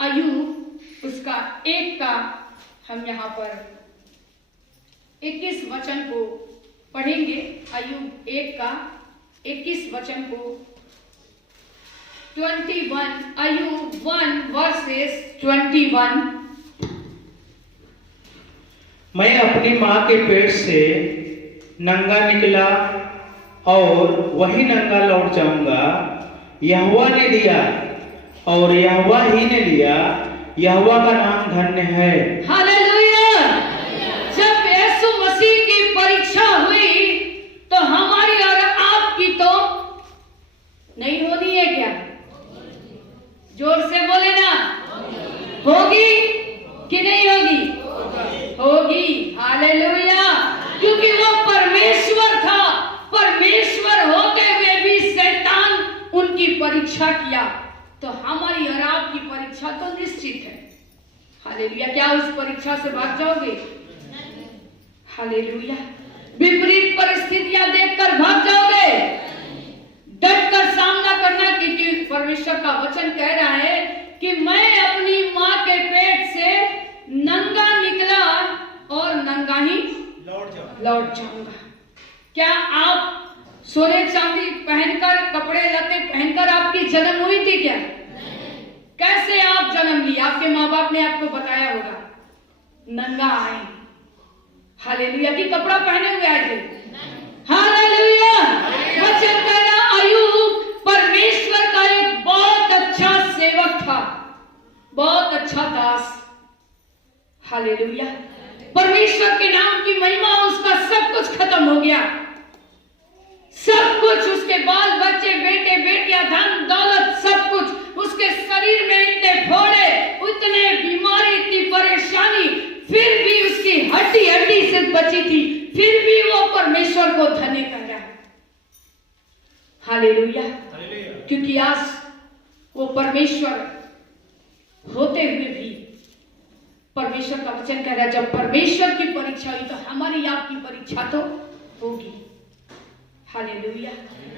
अय्यूब उसका 1 का हम यहाँ पर 21 वचन को पढ़ेंगे। अय्यूब 1 का 21 वचन को 21, अय्यूब 1 वर्सेस 21। मैं अपनी माँ के पेट से नंगा निकला और वही नंगा लौट जाऊंगा। यहोवा ने दिया और यहोवा ही ने लिया, यहोवा का नाम धन्य है। हालेलुया। जब यीशु मसीह की परीक्षा हुई तो हमारी और आपकी तो नहीं होनी है क्या? जोर से बोले ना, होगी कि नहीं होगी? होगी। हालेलुया। क्योंकि वो परमेश्वर था, परमेश्वर होते हुए भी शैतान उनकी परीक्षा किया, तो हमारी और आपकी परीक्षा तो निश्चित है। हालेलुया। क्या उस परीक्षा से भाग जाओगे? हालेलुया। विपरीत परिस्थितियां देखकर भाग जाओगे? डट कर सामना करना, क्योंकि परमेश्वर का वचन कह रहा है कि मैं अपनी माँ के पेट से नंगा निकला और नंगा ही लौट जाऊंगा। क्या आप सोने चांदी पहनकर, कपड़े लत्ते पहनकर आपकी जन्म हुई थी क्या? कैसे आप जन्म लिए? आपके माँ बाप ने आपको बताया होगा, नंगा आए। हालेलुया। कि कपड़ा पहने हुए आए थे? हालेलुया। वचन कह रहा अय्यूब परमेश्वर का एक बहुत अच्छा सेवक था, बहुत अच्छा दास। हालेलुया। परमेश्वर के नाम की महिमा, उसका सब कुछ खत्म हो गया, सब कुछ, उसके बाल बच्चे, बेटे बेटियां, धन दौलत, सब कुछ, उसके शरीर में इतने फोड़े, इतने बीमारी, इतनी परेशानी, फिर भी उसकी हड्डी हड्डी से बची थी, फिर भी वो परमेश्वर को धन्य कर रहा है। हालेलुया। क्योंकि आज वो परमेश्वर होते हुए भी, परमेश्वर का वचन कह रहा है जब परमेश्वर की परीक्षा हुई तो हमारी आपकी परीक्षा तो होगी। हालेलुया।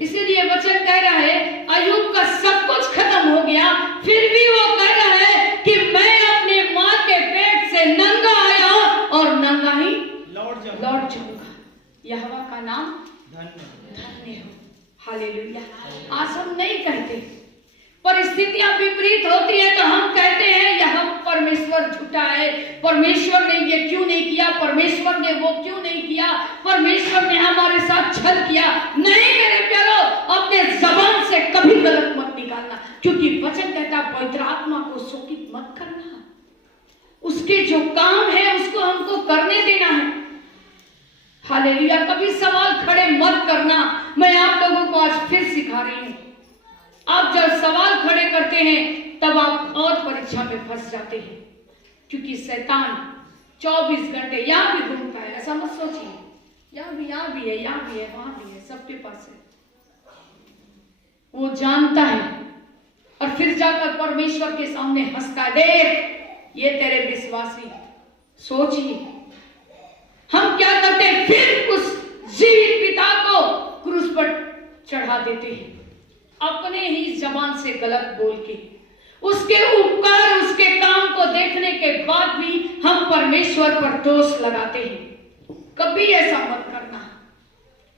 इसीलिए वचन कह रहा है अय्यूब का सब कुछ खत्म हो गया, फिर भी वो कह रहा है कि मैं अपने माँ के पेट से नंगा आया और नंगा ही लौट जाऊंगा। यहोवा का नाम धन्य हो। हालेलुया। आज हम नहीं कहते, परिस्थितियां विपरीत होती है तो हम कहते हैं यह परमेश्वर झूठा है, परमेश्वर ने ये क्यों नहीं किया, परमेश्वर ने वो क्यों नहीं किया, परमेश्वर ने हमारे साथ छल किया। नहीं मेरे प्यारो, अपने जबान से कभी गलत मत निकालना, क्योंकि वचन कहता है पवित्र आत्मा को शोकित मत करना, उसके जो काम है उसको हमको करने देना है। हालेलुया। कभी सवाल खड़े मत करना। मैं आप लोगों को आज फिर सिखा रही हूँ, आप जब सवाल खड़े करते हैं तब आप और परीक्षा में फंस जाते हैं, क्योंकि शैतान 24 घंटे यहां भी घूमता है। ऐसा मत सोचिए, यहाँ भी है, यहाँ भी है, वहां भी है, सबके पास है। वो जानता है और फिर जाकर परमेश्वर के सामने हंसता है, देख ये तेरे विश्वासी। सोचिए हम क्या करते हैं, फिर उस जीवित पिता को क्रूस पर चढ़ा देते हैं, अपने ही जबान से गलत बोल के। उसके उपकार, उसके काम को देखने के बाद भी हम परमेश्वर पर दोष लगाते हैं। कभी ऐसा मत करना,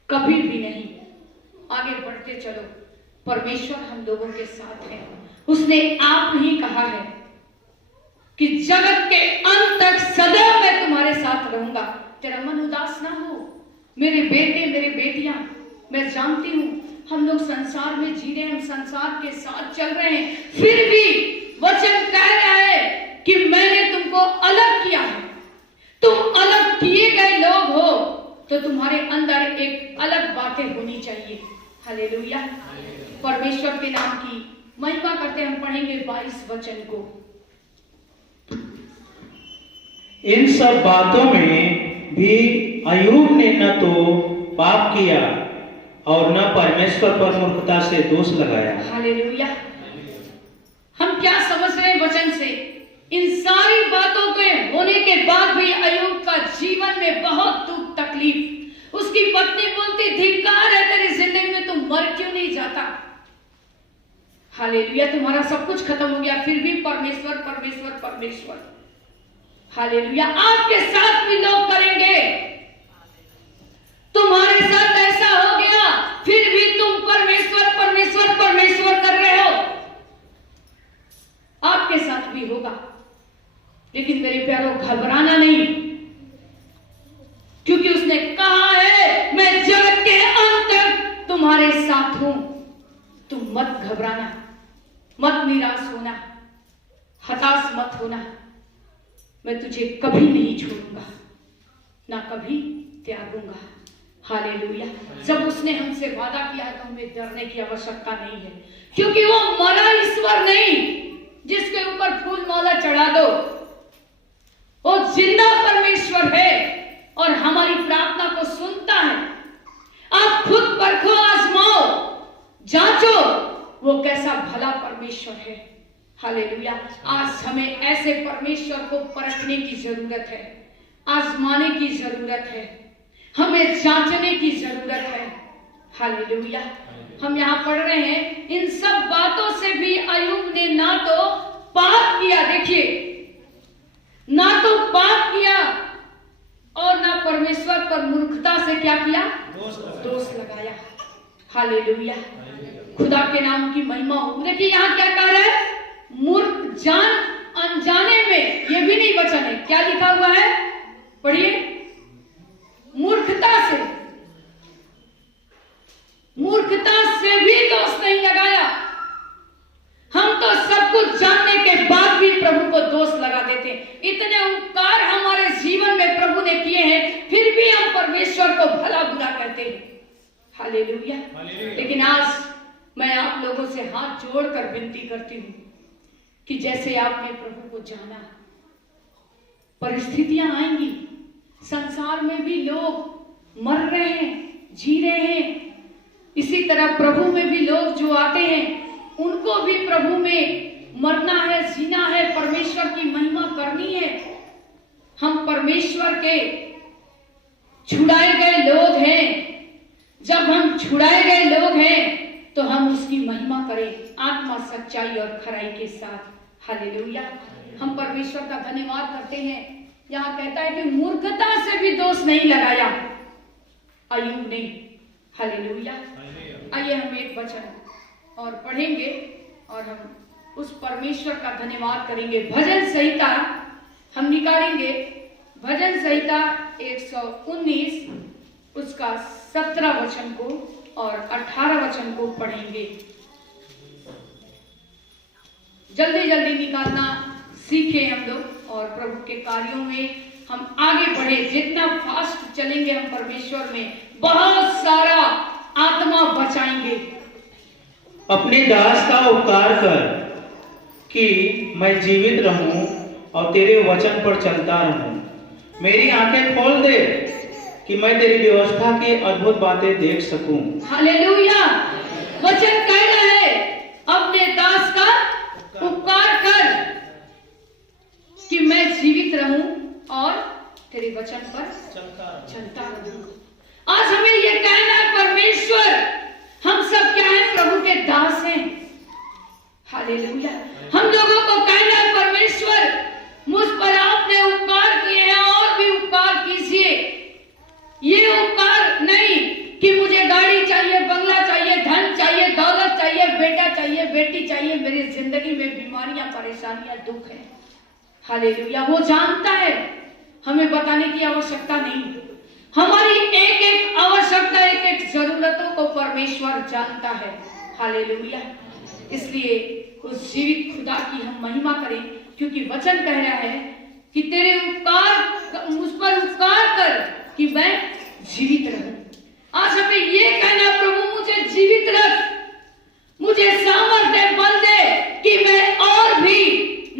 कभी भी नहीं। आगे बढ़ते चलो, परमेश्वर हम लोगों के साथ है। उसने आप ही कहा है कि जगत के अंत तक सदैव मैं तुम्हारे साथ रहूंगा, तेरा मन उदास ना हो। मेरे बेटे, मेरे बेटियां, मैं जानती हूं हम लोग संसार में जी रहे हैं, हम संसार के साथ चल रहे हैं, फिर भी वचन कह रहा है कि मैंने तुमको अलग किया है। तुम अलग किए गए लोग हो तो तुम्हारे अंदर एक अलग बातें होनी चाहिए। हालेलुया। परमेश्वर के नाम की महिमा करते हम पढ़ेंगे 22 वचन को। इन सब बातों में भी अय्यूब ने न तो पाप किया और न परमेश्वर पर मूर्खता से दोष लगाया। हालेलुया। हम क्या समझ रहे हैं वचन से? इन सारी बातों के होने के बाद भी अय्यूब का जीवन में बहुत दुख तकलीफ। उसकी पत्नी बोलती, धिक्कार है तेरी जिंदगी में, तुम मर क्यों नहीं जाता? हालेलुया। तुम्हारा सब कुछ खत्म हो गया, फिर भी परमेश्वर परमेश्वर परमेश्वर परमेश्वर। हालेलुया। आपके साथ भी लोग करेंगे। तुम्हारे साथ ऐसा हो गया, फिर भी तुम परमेश्वर परमेश्वर परमेश्वर कर रहे हो, आपके साथ भी होगा। लेकिन मेरे प्यारों, घबराना नहीं, क्योंकि उसने कहा है मैं जगत के अंत तक तुम्हारे साथ हूं। तुम मत घबराना, मत निराश होना, हताश मत होना। मैं तुझे कभी नहीं छोड़ूंगा, ना कभी त्यागूंगा। हालेलुया। जब उसने हमसे वादा किया तो हमें डरने की आवश्यकता नहीं है, क्योंकि वो मरा ईश्वर नहीं जिसके ऊपर फूल माला चढ़ा दो। वो जिंदा परमेश्वर है और हमारी प्रार्थना को सुनता है। आप खुद परखो, आजमाओ, जांचो वो कैसा भला परमेश्वर है। हालेलुया। आज हमें ऐसे परमेश्वर को परखने की जरूरत है, आजमाने की जरूरत है, हमें जांचने की जरूरत है। हालेलुया। हम यहाँ पढ़ रहे हैं, इन सब बातों से भी अय्यूब ने ना तो पाप किया, देखिए, ना तो पाप किया और ना परमेश्वर पर मूर्खता से क्या किया, दोष लगाया। हालेलुया। खुदा के नाम की महिमा हो। देखिए यहाँ क्या कह रहा है, मूर्ख जान अनजाने में, ये भी नहीं वचन है, क्या लिखा हुआ है, पढ़िए, मूर्खता से भी दोष नहीं लगाया। हम तो सब कुछ जानने के बाद भी प्रभु को दोष लगा देते हैं। इतने उपकार हमारे जीवन में प्रभु ने किए हैं, फिर भी हम परमेश्वर को भला बुरा कहते हैं। हालेलुया। लेकिन आज मैं आप लोगों से हाथ जोड़कर विनती करती हूँ कि जैसे आपने प्रभु को जाना, परिस्थितियां आएंगी, संसार में भी लोग मर रहे हैं, जी रहे हैं, इसी तरह प्रभु में भी लोग जो आते हैं उनको भी प्रभु में मरना है, जीना है, परमेश्वर की महिमा करनी है। हम परमेश्वर के छुड़ाए गए लोग हैं। जब हम छुड़ाए गए लोग हैं तो हम उसकी महिमा करें आत्मा, सच्चाई और खराई के साथ। हालेलुया। हम परमेश्वर का धन्यवाद करते हैं। यहाँ कहता है कि मूर्खता से भी दोष नहीं लगाया अय्यूब ने। हालेलुया। आइए हम एक वचन और पढ़ेंगे और हम उस परमेश्वर का धन्यवाद करेंगे। भजन संहिता हम निकालेंगे, भजन संहिता 119 उसका 17 वचन को और 18 वचन को पढ़ेंगे। जल्दी जल्दी निकालना सीखें हम लोग और प्रभु के कार्यों में हम आगे बढ़े। जितना फास्ट चलेंगे हम परमेश्वर में, बहुत सारा आत्मा बचाएंगे। अपने दास का उपकार कर कि मैं जीवित रहूं और तेरे वचन पर चलता रहूं। मेरी आंखें खोल दे कि मैं तेरी व्यवस्था की अद्भुत बातें देख सकूं। हालेलुया। वचन कह रहा है, अपने दास का उपकार कर कि मैं जीवित रहूं और तेरे वचन पर चलता रहूं। आज हमें यह कहना है, परमेश्वर, हम सब क्या है, प्रभु के दास हैं। हालेलुया। हम लोगों को कहना है, परमेश्वर, मुझ पर आपने उपकार किए हैं और भी उपकार कीजिए। ये उपकार नहीं कि मुझे गाड़ी चाहिए, बंगला चाहिए, धन चाहिए, दौलत चाहिए, बेटा चाहिए, बेटी चाहिए। मेरी जिंदगी में बीमारियां, परेशानियां, दुख है। हालेलुया। वो जानता है, हमें बताने की आवश्यकता नहीं। हमारी एक एक आवश्यकता, एक एक जरूरतों को परमेश्वर जानता है। हालेलुया। इसलिए उस जीवित खुदा की हम महिमा करें, क्योंकि वचन कह रहा है कि तेरे उपकार, मुझ पर उपकार कर कि मैं जीवित रहूं। आज हमें ये कहना, प्रभु मुझे जीवित रख, मुझे सामर्थ्य बल दे कि मैं और भी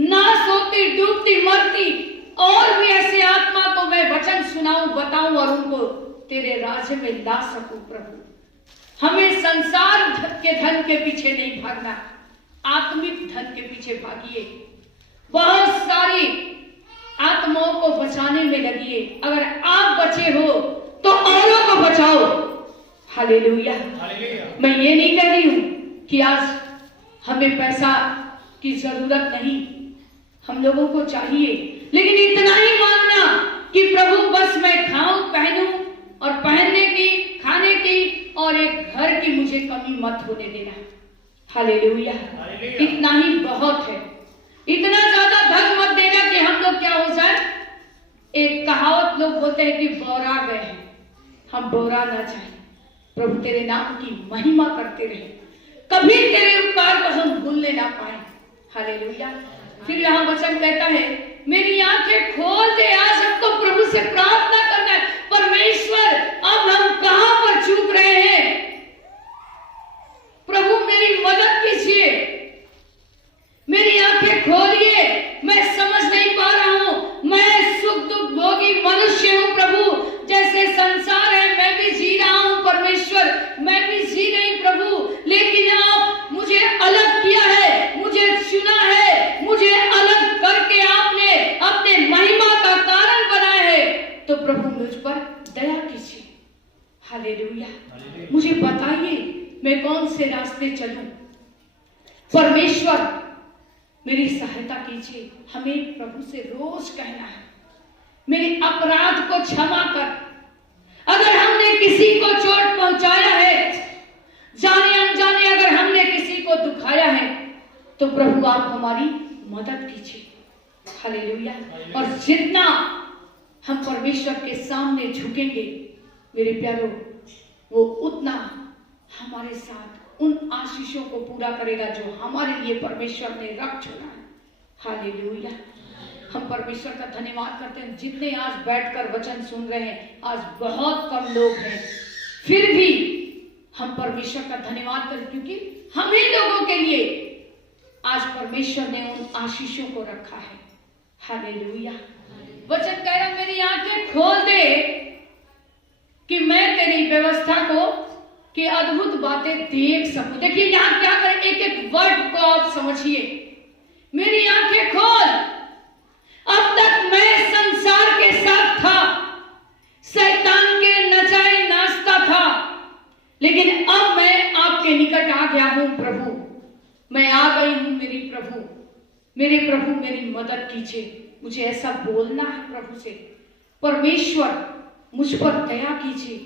नाश होती, डूबती, मरती और भी ऐसे आत्मा को मैं वचन सुनाऊं, बताऊं और उनको तेरे राज्य में ला सकूं। प्रभु, हमें संसार के धन के पीछे नहीं भागना, आत्मिक धन के पीछे भागिए। बहुत सारी आत्माओं को बचाने में लगिए। अगर आप बचे हो तो औरों को बचाओ। हालेलुया। मैं ये नहीं कह रही हूं कि आज हमें पैसा की जरूरत नहीं, हम लोगों को चाहिए, लेकिन इतना ही मांगना कि प्रभु बस मैं खाऊं पहनूं और पहनने की, खाने की और एक घर की मुझे कमी मत होने देना। हालेलुया। इतना ही बहुत है। इतना ज्यादा धन मत देना कि हम लोग क्या हो जाए। एक कहावत लोग बोलते हैं कि बोरा गए हैं, हम बोरा ना जाए। प्रभु तेरे नाम की महिमा करते रहे, कभी तेरे उपकार को हम भूलने ना पाए। हालेलुया। फिर यहाँ वचन कहता है मेरी आंखें खोल दे। आज हमको प्रभु से प्रार्थना करना है, परमेश्वर अब हम कहां पर चूक रहे हैं, प्रभु मेरी मदद कीजिए, मेरी आंखें खोलिए। मैं समझ नहीं पा रहा हूं, मैं सुख दुख भोगी मनुष्य हूं प्रभु। जैसे संसार है मैं भी जी रहा हूं परमेश्वर, मैं भी जी रही प्रभु, लेकिन आप मुझे अलग किया है, मुझे चुना है, मुझे अलग करके आपने अपने महिमा का कारण बनाया है। तो प्रभु मुझ पर दया कीजिए। हालेलुया। मुझे बताइए मैं कौन से रास्ते चलूं। परमेश्वर मेरी सहायता कीजिए। हमें प्रभु से रोज कहना है मेरे अपराध को क्षमा कर। अगर हमने किसी को चोट पहुंचाया है, जाने अनजाने अगर हमने किसी को दुखाया है, तो प्रभु आप हमारी मदद कीजिए। हालेलुया। और जितना हम परमेश्वर के सामने झुकेंगे मेरे प्यारों, वो उतना हमारे साथ उन आशीषों को पूरा करेगा जो हमारे लिए परमेश्वर ने रख छोड़ा है। हालेलुया। हम परमेश्वर का धन्यवाद करते हैं। जितने आज बैठकर वचन सुन रहे हैं, आज बहुत कम लोग हैं, फिर भी हम परमेश्वर का धन्यवाद करें, क्योंकि हम ही लोगों के लिए आज परमेश्वर ने उन आशीषों को रखा है। हालेलुया। वचन कह रहा मेरी आंखें खोल दे कि मैं तेरी व्यवस्था को कि अद्भुत बातें देख सकूं। देखिए यहां क्या करें, एक एक वर्ड को आप समझिए। मेरी आंखें खोल। अब तक मैं संसार के साथ था, शैतान के नचाए नाचता था, लेकिन अब मैं आपके निकट आ गया हूं प्रभु। मैं आ गई हूं मेरी प्रभु। मेरे प्रभु मेरी मदद कीजिए। मुझे ऐसा बोलना है प्रभु से, परमेश्वर मुझ पर दया कीजिए,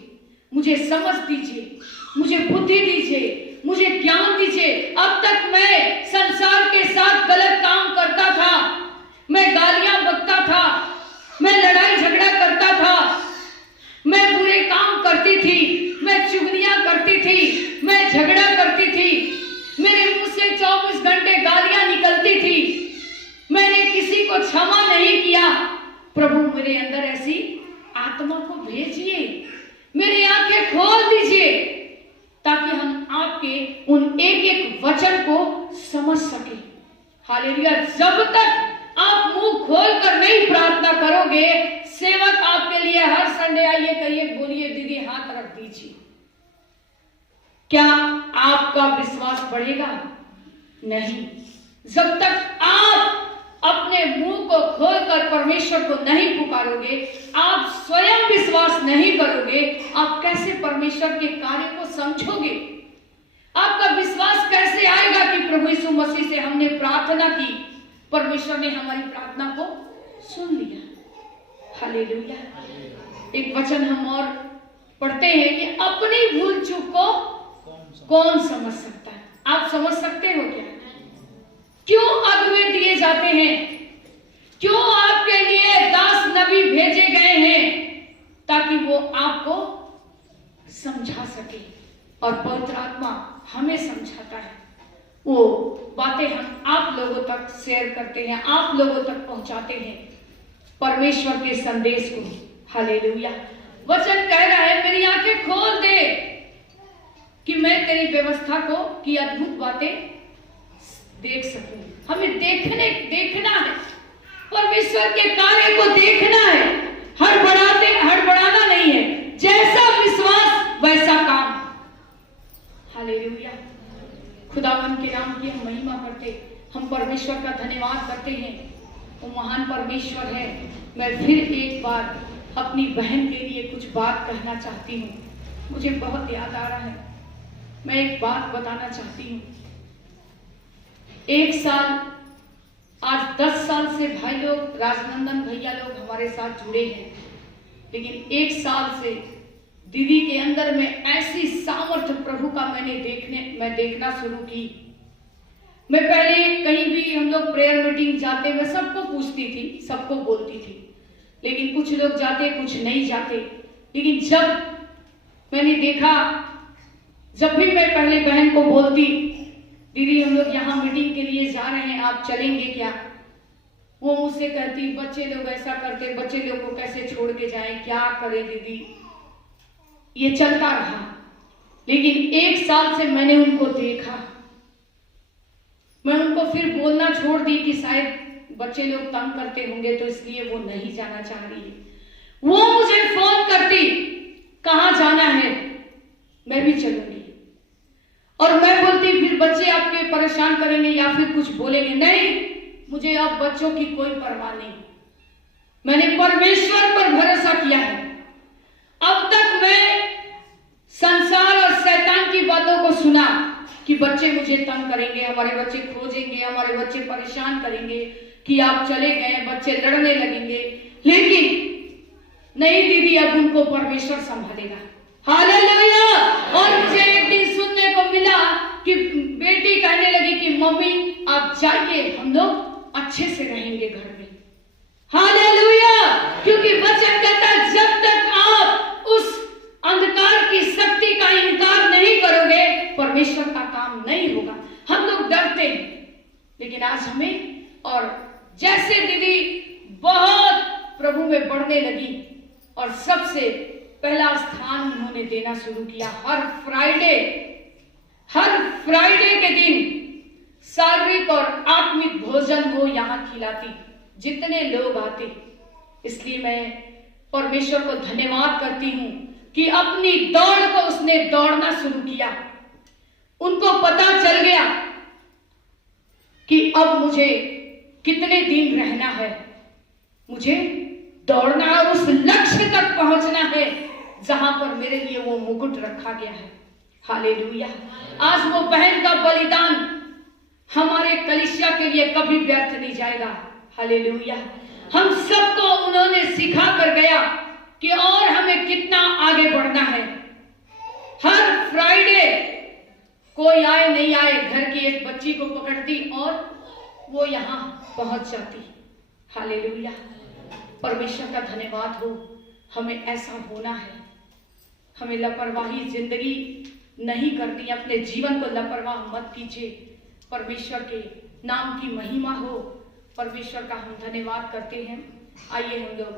मुझे समझ दीजिए, मुझे बुद्धि दीजिए, मुझे ज्ञान दीजिए। अब तक मैं संसार के साथ गलत काम करता था, मैं गालियां बकता था, मैं लड़ाई झगड़ा करता था, मैं बुरे काम करती थी, मैं चुगलियां करती थी, मैं झगड़ा करती थी, मेरे मुंह से 24 घंटे गालियां निकलती थी, मैंने किसी को क्षमा नहीं किया। प्रभु मेरे अंदर ऐसी आत्मा को भेजिए, मेरी आंखें खोल दीजिए, ताकि हम आपके उन एक एक वचन को समझ सके। हालेलुया। जब तक आप मुंह खोल कर नहीं प्रार्थना करोगे, सेवक आपके लिए हर संडे आइए कहिए बोलिए दीदी हाथ रख दीजिए, क्या आपका विश्वास बढ़ेगा? नहीं। जब तक आप अपने मुंह को खोलकर परमेश्वर को नहीं पुकारोगे, आप स्वयं विश्वास नहीं करोगे, आप कैसे परमेश्वर के कार्य को समझोगे? आपका विश्वास कैसे आएगा कि प्रभु यीशु मसीह से हमने प्रार्थना की, परमेश्वर ने हमारी प्रार्थना को सुन लिया। हालेलुया। एक वचन हम और पढ़ते हैं कि अपनी भूल चूक को कौन समझ सकता है? आप समझ सकते हो क्या? क्यों अगुवे दिए जाते हैं? क्यों आपके लिए दास नबी भेजे गए हैं? ताकि वो आपको समझा सके, और पवित्र आत्मा हमें समझाता है। वो बातें हम आप लोगों तक शेयर करते हैं, आप लोगों तक पहुंचाते हैं परमेश्वर के संदेश को। हालेलुया। वचन कह रहा है मेरी आंखें खोल दे कि मैं तेरी व्यवस्था को की अद्भुत बातें देख सकूं। हमें देखना है, परमेश्वर के कार्य को देखना है, हड़बड़ाना नहीं है। जैसा विश्वास वैसा काम। हालेलुया। खुदावन के नाम की हम महिमा करते, हम परमेश्वर का धन्यवाद करते हैं। वो महान परमेश्वर है। मैं फिर एक बार अपनी बहन के लिए कुछ बात कहना चाहती हूँ। मुझे बहुत याद आ रहा है, मैं एक बात बताना चाहती हूँ। एक साल आज 10 साल से भाई लोग, राजनंदन भैया लोग हमारे साथ जुड़े हैं, लेकिन 1 साल से दीदी के अंदर में ऐसी सामर्थ्य प्रभु का मैं देखना शुरू की। मैं पहले कहीं भी हम लोग प्रेयर मीटिंग जाते, मैं सबको पूछती थी, सबको बोलती थी, लेकिन कुछ लोग जाते कुछ नहीं जाते। लेकिन जब मैंने देखा, जब भी मैं पहले बहन को बोलती, दीदी हम लोग यहाँ मीटिंग के लिए जा रहे हैं, आप चलेंगे क्या? वो मुझसे कहती, बच्चे लोग ऐसा करते, बच्चे लोग को कैसे छोड़ के जाएं, क्या करें दीदी। ये चलता रहा, लेकिन 1 साल से मैंने उनको देखा। मैं उनको फिर बोलना छोड़ दी कि शायद बच्चे लोग तंग करते होंगे तो इसलिए वो नहीं जाना चाह रही है। वो मुझे फोन करती, कहाँ जाना है? मैं भी चलूंगी। और मैं बोलती, फिर बच्चे आपके परेशान करेंगे या फिर कुछ बोलेंगे? नहीं, मुझे अब बच्चों की कोई परवाह नहीं, मैंने परमेश्वर पर भरोसा किया है। अब तक मैं संसार और शैतान की बातों को सुना कि बच्चे मुझे तंग करेंगे, हमारे बच्चे खोजेंगे, हमारे बच्चे परेशान करेंगे कि आप चले गए, बच्चे लड़ने लगेंगे। लेकिन नहीं दीदी, अब उनको परमेश्वर संभालेगा। हालेलुया। और मुझे एक दिन सुनने को मिला कि बेटी कहने लगी कि मम्मी आप जाइए, हम लोग अच्छे से रहेंगे घर में। हालेलुया। क्योंकि वचन कहता है जब तक आप उस अंधकार की शक्ति का इनकार नहीं करोगे, परमेश्वर का काम नहीं होगा। हम लोग डरते हैं, लेकिन आज हमें, और जैसे दीदी बहुत प्रभु में बढ़ने लगी और सबसे पहला स्थान उन्होंने देना शुरू किया। हर फ्राइडे के दिन शारीरिक और आत्मिक भोजन वो यहाँ खिलाती, जितने लोग आते। इसलिए मैं परमेश्वर को धन्यवाद करती हूँ कि अपनी दौड़ को उसने दौड़ना शुरू किया। उनको पता चल गया कि अब मुझे कितने दिन रहना है, मुझे दौड़ना और उस लक्ष्य तक पहुंचना है जहां पर मेरे लिए वो मुकुट रखा गया है। हालेलुया। आज वो बहन का बलिदान हमारे कलीसिया के लिए कभी व्यर्थ नहीं जाएगा। हालेलुया। हम सबको उन्होंने सिखा कर गया कि और हमें कितना आगे बढ़ना है। हर फ्राइडे कोई आए नहीं आए, घर की एक बच्ची को पकड़ती और वो यहाँ पहुंच जाती। हालेलुया। परमेश्वर का धन्यवाद हो। हमें ऐसा होना है, हमें लापरवाही जिंदगी नहीं करनी, अपने जीवन को लापरवाह मत कीजिए। परमेश्वर के नाम की महिमा हो। परमेश्वर का हम धन्यवाद करते हैं। आइए हम लोग